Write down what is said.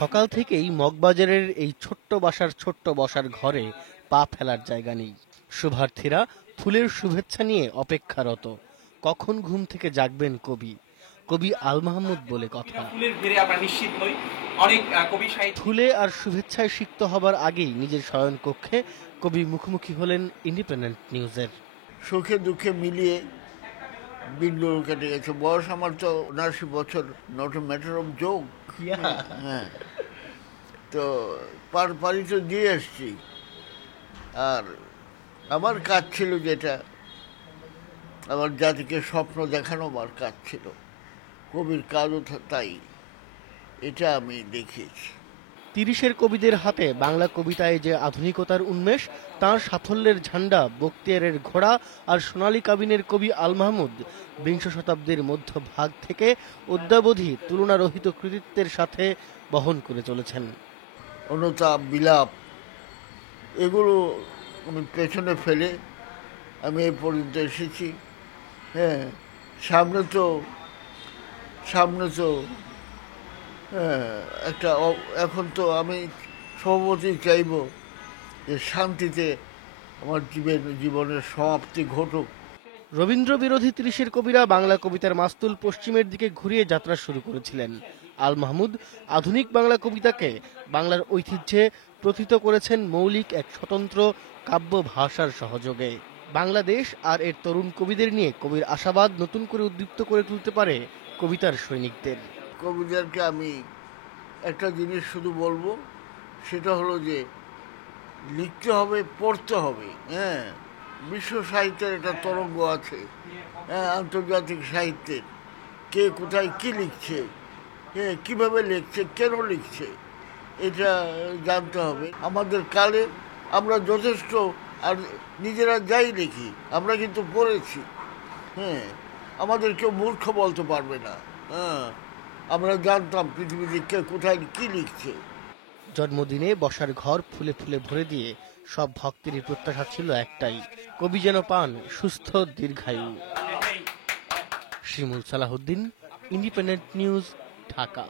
সকাল থেকেই মগবাজারের এই ছোট্ট বাসার ছোট্ট বসার ঘরে পা ফেলার জায়গা নেই। শুভার্থীরা ফুলের শুভেচ্ছা নিয়ে অপেক্ষারত। কখন ঘুম থেকে জাগবেন কবি? কবি আল মাহমুদ বলে কথা। ফুলে আর শুভেচ্ছায় সিক্ত হবার আগেই নিজের শয়নকক্ষে কবি মুখোমুখি হলেন ইন্ডিপেন্ডেন্ট নিউজের। সুখে দুঃখে মিলিয়ে দিনগুলো কেটে গেছে। বয়স আমার তো ৭৯ বছর, not a matter of joke. হ্যাঁ, তো পারি তো দিয়ে এসছি। আর আমার কাজ ছিল যেটা, আমার জাতিকে স্বপ্ন দেখানো আমার কাজ ছিল। কবির কাজও তাই, এটা আমি দেখিয়েছি। ৩০-এর কবিদের হাতে বাংলা কবিতায় যে আধুনিকতার উন্মেষ, তাঁর সাফল্যের ঝান্ডা বক্তিয়ারের ঘোড়া আর সোনালী কাবিনের কবি আল মাহমুদ বিংশ শতাব্দীর মধ্যভাগ থেকে অদ্যাবধি তুলনারহিত কৃতিত্বের সাথে বহন করে চলেছেন। অনুতাপ, বিলাপ, এগুলো আমি পেছনে ফেলে আমি এ পর্যন্ত এসেছি। হ্যাঁ, সামনে তো একটা এখন তো আমি সভাপতি চাইব যে শান্তিতে আমার জীবনের সমাপ্তি ঘটুক। রবীন্দ্র বিরোধী ৩০-এর কবিরা বাংলা কবিতার মাস্তুল পশ্চিমের দিকে ঘুরিয়ে যাত্রা শুরু করেছিলেন। আল মাহমুদ আধুনিক বাংলা কবিতাকে বাংলার ঐতিহ্যে প্রথিত করেছেন মৌলিক এক স্বতন্ত্র কাব্য ভাষার সহযোগে। বাংলাদেশ আর এর তরুণ কবিদের নিয়ে কবির আশাবাদ নতুন করে উদ্দীপ্ত করে তুলতে পারে কবিতার সৈনিকদের। কবিদেরকে আমি একটা জিনিস শুধু বলবো, সেটা হলো যে লিখতে হবে, পড়তে হবে। হ্যাঁ, বিশ্ব সাহিত্যের একটা তরঙ্গ আছে, হ্যাঁ, আন্তর্জাতিক সাহিত্যের। কে কোথায় কি লিখছে, হ্যাঁ, কীভাবে লিখছে, কেন লিখছে, এটা জানতে হবে। আমাদের কালে আমরা যথেষ্ট, আর নিজেরা যাই লিখি আমরা কিন্তু পড়েছি। হ্যাঁ, আমাদের কেউ মূর্খ বলতে পারবে না। হ্যাঁ, আমরা জানতাম পৃথিবীতে কে কোথায় কি লিখছে। জন্মদিনে বসার ঘর ফুলে ফুলে ভরে দিয়ে সব ভক্তেরই প্রত্যাশা ছিল একটাই, কবি যেন পান সুস্থ দীর্ঘায়ু। শিমুল সালাহুদ্দিন, ইন্ডিপেন্ডেন্ট নিউজ, ঢাকা।